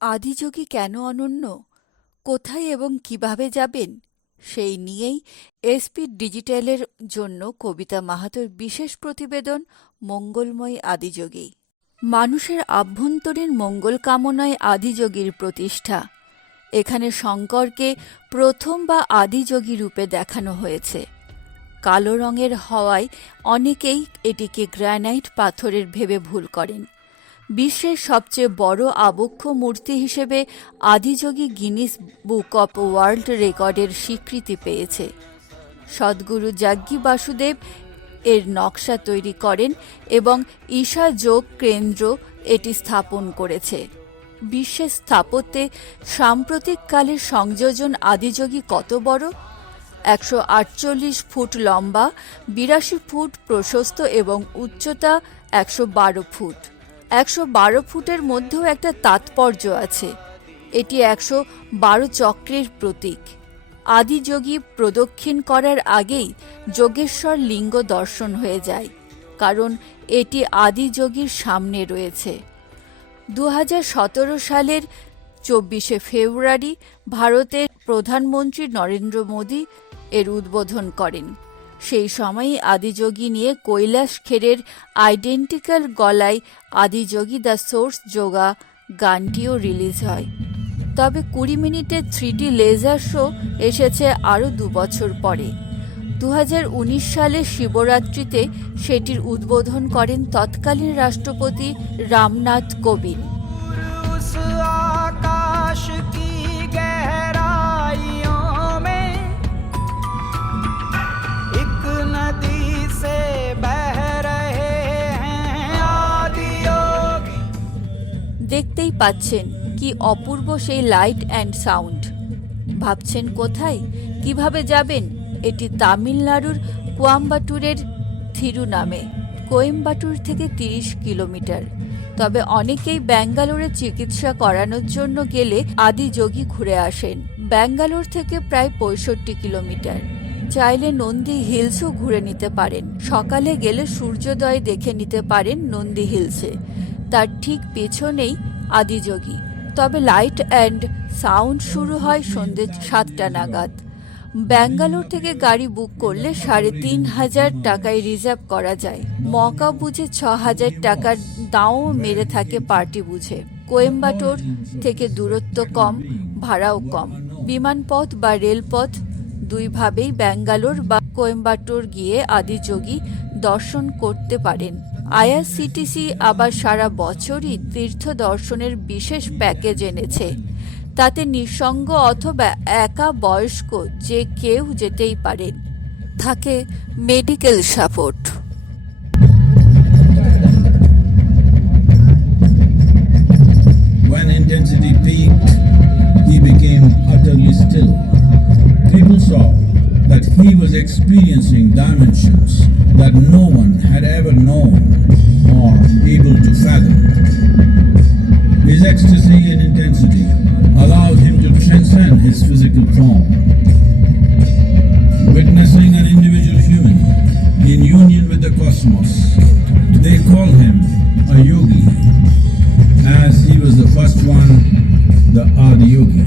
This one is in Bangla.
আদিযোগী কেন অনন্য, কোথায় এবং কিভাবে যাবেন, সেই নিয়েই এসপি ডিজিটালের জন্য কবিতা মাহাতোর বিশেষ প্রতিবেদন মঙ্গলময় আদিযোগী। মানুষের আভ্যন্তরীণ মঙ্গল কামনায় আদিযোগীর প্রতিষ্ঠা। এখানে শঙ্করকে প্রথম বা আদিযোগী রূপে দেখানো হয়েছে। কালো রঙের হওয়ায় অনেকেই এটিকে গ্রানাইট পাথরের ভেবে ভুল করেন। বিশ্বের সবচেয়ে বড় আবক্ষ মূর্তি হিসেবে Adiyogi Guinness book of world রেকর্ডের স্বীকৃতি পেয়েছে। সদ্গুরু জাগ্গি বাসুদেব এর নকশা তৈরি করেন এবং ঈশা যোগ কেন্দ্র এটি স্থাপন করেছে। বিশ্বের স্থাপত্যে সাম্প্রতিককালের সংযোজন আদিযোগী কত বড়? 148 ফুট লম্বা, 82 ফুট প্রশস্ত এবং উচ্চতা 112 ফুট। 112 ফুটের মধ্যেও একটা তাৎপর্য আছে। এটি 112 চক্রের প্রতীক। আদিযোগী প্রদক্ষিণ করার আগেই যোগেশ্বর লিঙ্গ দর্শন হয়ে যায়, কারণ এটি আদিযোগীর সামনে রয়েছে। 2017 সালের 24শে ফেব্রুয়ারি ভারতের প্রধানমন্ত্রী নরেন্দ্র মোদী এর উদ্বোধন করেন। সেই সময়ই আদিযোগী নিয়ে কৈলাস খেরের আইডেন্টিক্যাল গলায় আদিযোগী দ্য সোর্স যোগা গানটিও রিলিজ হয়। তবে 20 মিনিটের 3D লেজার শো এসেছে আরও 2 বছর পরে। 2019 সালের শিবরাত্রিতে সেটির উদ্বোধন করেন তৎকালীন রাষ্ট্রপতি রামনাথ কোবিন্দ। দেখতেই পাচ্ছেন কি অপূর্ব সেই লাইট অ্যান্ড সাউন্ড। ভাবছেন কোথায়, কিভাবে যাবেন? এটি তামিলনাড়ুর কোয়েম্বাটুরের থিরুনামে, কোয়েম্বাটুর থেকে 30 কিলোমিটার। তবে অনেকেই ব্যাঙ্গালোরে চিকিৎসা করানোর জন্য গেলে আদিযোগী ঘুরে আসেন। ব্যাঙ্গালোর থেকে প্রায় 65 কিলোমিটার। চাইলে নন্দী হিলসও ঘুরে নিতে পারেন। সকালে গেলে সূর্যোদয় দেখে নিতে পারেন নন্দী হিলসে। তার ঠিক পেছনেই আদিযোগী। তবে লাইট অ্যান্ড সাউন্ড শুরু হয় সন্ধ্যে 7টা নাগাদ। ব্যাঙ্গালোর থেকে গাড়ি বুক করলে 3500 টাকায় রিজার্ভ করা যায়। মকা বুঝে 6000 টাকার দামও মেরে থাকে পার্টি বুঝে। কোয়েম্বাটোর থেকে দূরত্ব কম, ভাড়াও কম। বিমানপথ বা রেলপথ দুইভাবেই ব্যাঙ্গালোর বা কোয়েম্বাটোর গিয়ে আদিযোগী দর্শন করতে পারেন। আইআরসিটিসি আবার সারা বছরই তীর্থ দর্শনের বিশেষ প্যাকেজ এনেছে। তাতে নিঃসঙ্গ অথবা একা বয়স্ক যে কেউ যেতেই পারেন। থাকে medical support. When intensity peaked, he became utterly still. People saw that he was experiencing dimensions that no one had ever known or able to fathom. His ecstasy and intensity allowed him to transcend his physical form. Witnessing an individual human in union with the cosmos, they call him a yogi, as he was the first one, the Adi Yogi.